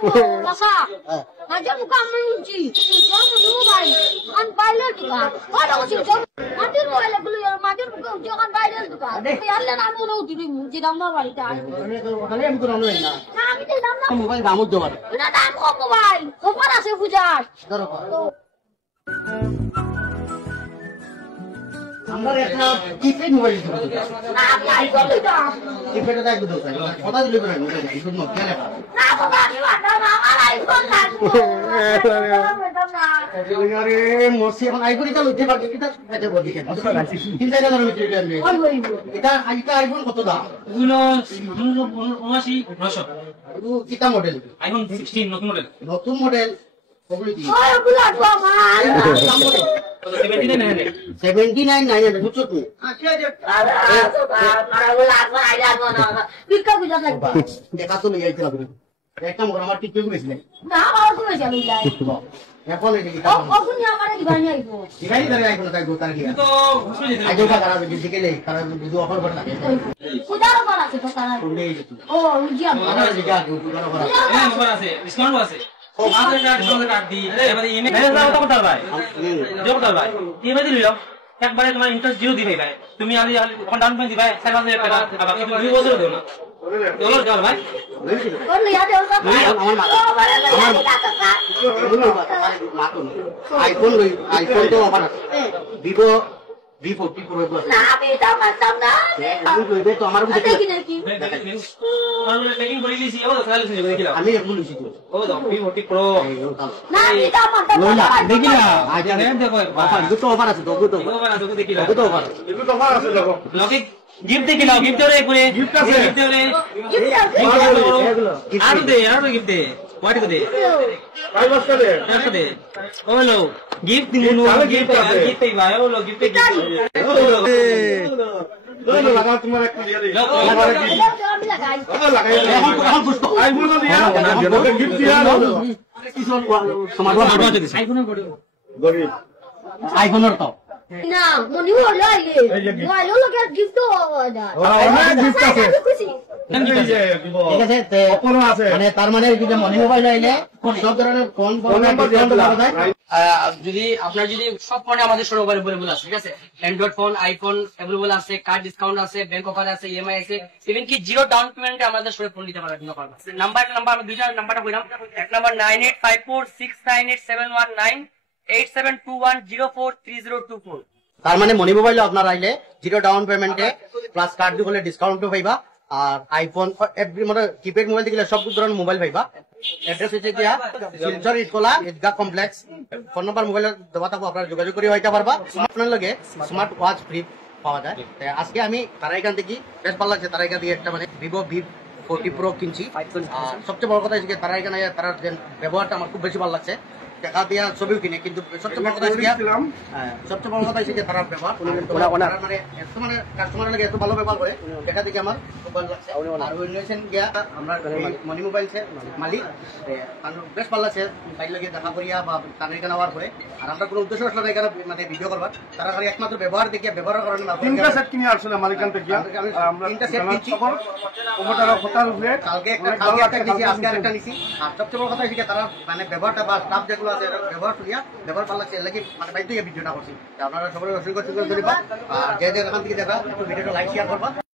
Masa, aja buka mengunci. Jangan dulu baik. Kan pilot juga. Ada usul jom. Mati mobile dulu ya. Mati buka uji kan pilot juga. Yang lain aku mau dirimu. Tidak mau balik dah. Kali আমি কোন নই না না আমি তো দাম না mobile দামও দেওয়ার না দাম কম মোবাইল ওপর আছে পূজার ধরো আমরা একটা কিপ্যাড মোবাইল দিতে না আমি আইফোন লইতাম কিপ্যাডটা দাই দিতে চাই কথা দিলে না মোবাইল আইফোন নো কেন না বাবা আমি বাটা না আমার আইফোন লাগবে আরে মোসি এখন আইফোনই চালু দিতে পারবে কিটা এটা বলি কেন 3000 এর ভিতরে আনবে এটা আইফোন কত দাম এগুলো 79 এগুলো কিটা মডেল আইফোন 16 নতুন মডেল ওগুলো কি ওই ওগুলো তো আমার দাম কত 79 900 বুঝছো তুমি বিক্কা বুঝা লাগবে দেখা তো নিয়ে আইছিলাম একটা মোর আমার টিকে গেছিল না আমার কোনো যাবে যাই এখন এই কি কখনই আমারে দিবানি আইবো দিগাই ধরে আইবো তাই গোতার কি তো ঘুষে দিতে আইজো কা খারাপ দিকে গেলে খারাপ যদি অফার করে লাগে পূজার উপর আছে তো তারা কোনে যেত ও উজিয়া আমার দিকে পূজার অফার হ্যাঁ অফার আছে ডিসকাউন্ট আছে ও আমাদের কার্ড দি এবারে ইএমআই কত করতে ভাই যোগ দাও ভাই ইএমআই দিলি একবারে তোমার ইন্টারেস্ট জিরো দিবে ভাই তুমি আলি এখন ডাউন পেমেন্ট দিবে 4000 টাকা আবার কিন্তু 2 বছর দেও না ডলার দাও ভাই কোন লিয়া দেও কা আইফোন আইফোন তো অফার আছে ভিভো V40 Pro না আমি দাম না লইবে তো আমার বুঝতে দেখি নাকি আমি প্যাকিং করে দিয়েছি ও তো খালি শুনে দেখিলাম আমি এগুলো লিখি তো ও দাও V40 Pro না আমি দাম লইলা দেখিলা আচ্ছা দেখো অফার দুটো অফার আছে তো দুটো ওভার আছে দেখিলা দুটো অফার লগে গিফট দেখিলাও গিফট রে করে গিফট আছে গিফট রে আর গিফট দে হোয়াট দে কাই বস্তা দে একটা দে ওলো গিফট দিমু গিফট গিফট পাই ভাই ওলো গিফট লইলো লাগা তোমার একটা দিয়া দে আমি লাগাই লাগাই এখন বুঝতো আইফোন দিয়া গিফট দিয়া কিছু তোমার আইফোনের গরি আইফোনের তো না মনি হলো আইলে মোবাইল লাগে গিফট না অনেক গিফট আছে খুশি ঠিক আছে অপরও আছে মানে তার মানে কি যে মনি মোবাইল আইলে সব ধরনের ফোন নাম্বার দেওয়া যায় যদি আপনার যদি সব ফোনে আমাদের শোরুম अवेलेबल আছে ঠিক আছে অ্যান্ড্রয়েড ফোন আইফোন अवेलेबल আছে কার্ড ডিসকাউন্ট আছে ব্যাংক অফার আছে ইএমআই আছে ইভেন কি জিরো ডাউন পেমেন্টে আমাদের শোরুমে ফোন নিতে পারবেন নাম্বার আমি দুইটা নাম্বারটা কইলাম এক নাম্বার 9854698719 8721043024 তার মানে মনি মোবাইল আপনার আইলে জিরো ডাউন পেমেন্টে প্লাস কার্ড দি হলে ডিসকাউন্টও পাইবা আর আইফোন এভরি মানে কিপ্যাড মোবাইল দিলে সব ধরনের মোবাইল পাইবা এড্রেস হচ্ছে কি শিলচর ইটকলা ঈদগাহ কমপ্লেক্স ফোন নাম্বার মোবাইল দেওয়া থাকবো আপনারা যোগাযোগ করে হইতে পারবা আপনার লগে স্মার্ট ওয়াচ ফ্রি পাওয়া যায় আজকে আমি তারা এখান থেকে বেশ ভালো লাগছে তারা এখান থেকে একটা মানে ভিভো V40 Pro কিনছি আর সবচেয়ে বড় কথা হচ্ছে তারা এখানে তারা ব্যবহারটা আমার খুব বেশি ভালো লাগছে টাকা দিয়া ছবিও কিনে কিন্তু সবচেয়ে বড় কথা হচ্ছে তারা ব্যবহার মানে এত মানে কাস্টমারের লাগে এত ভালো ব্যবহার করে দেখা দেখে আমার খুব ভালো লাগছে আর উইনেশন গিয়া আমরা মনি মোবাইলস মালিক বেশ ভালো লাগছে বাইরে লাগে দেখা করিয়া বা তাদের এখানে হওয়ার পরে আর আমরা কোনো উদ্দেশ্য আসলে এখানে মানে ভিডিও করবার তারা খালি একমাত্র ব্যবহার দেখিয়া ব্যবহারের কারণে তিনটা সেট কিনে আসলে মালিকান থেকে আমরা তিনটা সেট কিনছি কালকে একটা নিছি আজকে আরেকটা নিছি আর সবচেয়ে বড় কথা হচ্ছে তারা মানে ব্যবহারটা বা স্টাফ যেগুলো আছে ব্যবহার করিয়া ব্যবহার ভালো লাগছে এর লাগি মানে বাইরে থেকে ভিডিওটা করছি আপনারা সবাই অসংখ্য ধন্যবাদ আর যে এখান থেকে দেখা একটু ভিডিওটা লাইক শেয়ার করবা।